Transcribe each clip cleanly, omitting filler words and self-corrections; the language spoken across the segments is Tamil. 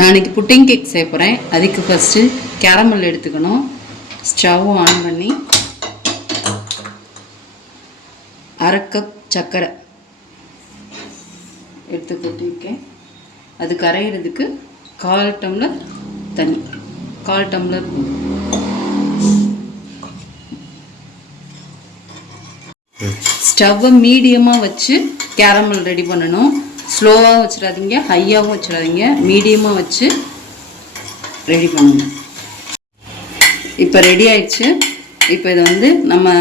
நாளைக்கு புட்டிங் கேக் செய்ய போகிறேன். அதுக்கு ஃபஸ்ட்டு கேரமல் எடுத்துக்கணும். ஸ்டவ் ஆன் பண்ணி 1/2 கப் சர்க்கரை எடுத்து கொட்டியிருக்கேன். அது கரையிறதுக்கு 1/4 டம்ளர் தண்ணி, 1/4 டம்ளர். ஸ்டவ்வை மீடியமாக வச்சு கேரமல் ரெடி பண்ணணும். ஸ்லோவாக வச்சிடாதீங்க, ஹையாகவும் வச்சிடாதீங்க, மீடியமாக வச்சு ரெடி பண்ணணும். இப்போ ரெடி ஆயிடுச்சு. இப்போ இதை நம்ம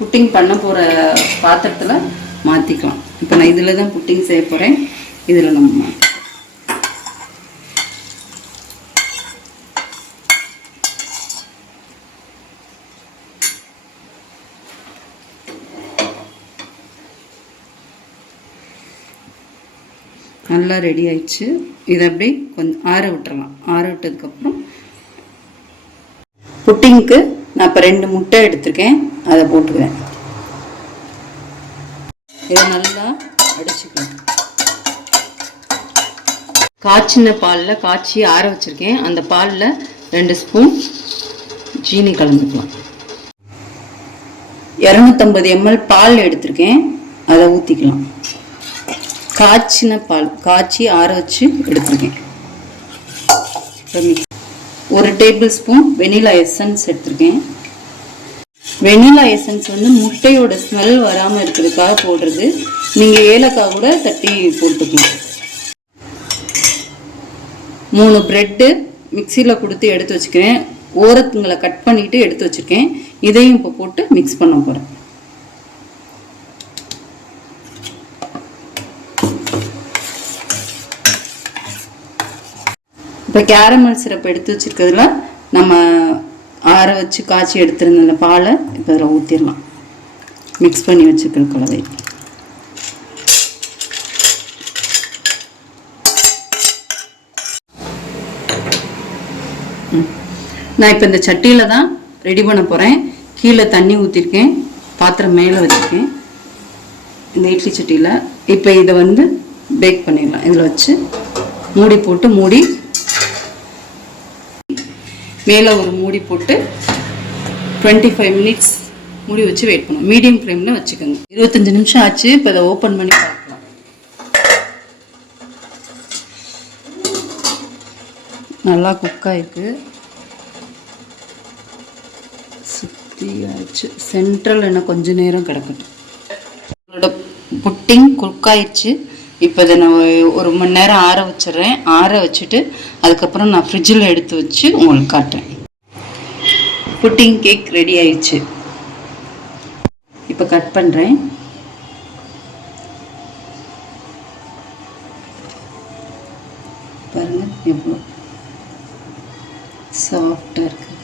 புட்டிங் பண்ண போகிற பாத்திரத்தில் மாற்றிக்கலாம். இப்போ நான் இதில் தான் புட்டிங் செய்ய போகிறேன். இதில் நம்ம நல்லா ரெடி ஆயிடுச்சு. இதை அப்படியே கொஞ்சம் ஆற விட்டுறலாம். ஆற விட்டதுக்கப்புறம் புட்டிங்க்கு நான் இப்போ 2 முட்டை எடுத்துருக்கேன், அதை போட்டுக்கிறேன். இதை நல்லா அடிச்சுக்கலாம். காய்ச்சின பாலில் காய்ச்சி ஆற வச்சுருக்கேன். அந்த பாலில் 2 ஸ்பூன் ஜீனி கலந்துக்கலாம். 250 ml பால் எடுத்திருக்கேன், அதை ஊற்றிக்கலாம். காய்ச்சின பால் காய்ச்சி ஆற வச்சு எடுத்துருக்கேன். 1 டேபிள் ஸ்பூன் வெனிலா எசன்ஸ் எடுத்துருக்கேன். வெனிலா எசன்ஸ் முட்டையோட ஸ்மெல் வராமல் இருக்கிறதுக்காக போடுறது. நீங்கள் ஏலக்காய் கூட தட்டி போட்டுக்கலாம். 3 பிரெட்டு மிக்சியில் கொடுத்து எடுத்து வச்சுக்கிறேன். ஓரத்துங்களை கட் பண்ணிட்டு எடுத்து வச்சுருக்கேன். இதையும் இப்போ போட்டு மிக்ஸ் பண்ண போகிறேன். இப்போ கேரமல் சிரப் எடுத்து வச்சுருக்கிறதுல நம்ம ஆற வச்சு காய்ச்சி எடுத்துருந்த அந்த பாலை இப்போ அதில் ஊற்றிடலாம். மிக்ஸ் பண்ணி வச்சுக்கிற கலவை. நான் இப்போ இந்த சட்டியில் தான் ரெடி பண்ண போகிறேன். கீழே தண்ணி ஊற்றிருக்கேன், பாத்திரம் மேலே வச்சுருக்கேன் இந்த இட்லி சட்டியில். இப்போ இதை பேக் பண்ணிடலாம். இதில் வச்சு மூடி போட்டு மூடி மேலே ஒரு மூடி போட்டு 25 மினிட்ஸ் மூடி வச்சு வெயிட் பண்ணுவோம். மீடியம் ஃப்ளேமில் வச்சுக்கோங்க. 25 நிமிஷம் ஆச்சு. இப்போ இதை ஓப்பன் பண்ணி பார்க்கலாம். நல்லா குக் ஆயிருக்கு. சுற்றி ஆயிடுச்சு. சென்ட்ரல் இன்னும் கொஞ்சம் நேரம் கிடக்கட்டும். உங்களோட புட்டிங் குக் ஆயிடுச்சு. இப்போ இதை நான் 1 மணி நேரம் ஆற வச்சிடுறேன். ஆற வச்சுட்டு அதுக்கப்புறம் நான் ஃப்ரிட்ஜில் எடுத்து வச்சு உங்களுக்கு காட்டுறேன். புட்டிங் கேக் ரெடி ஆயிடுச்சு. இப்போ கட் பண்ணுறேன். பாருங்கள் எவ்வளோ சாஃப்டாக இருக்குது.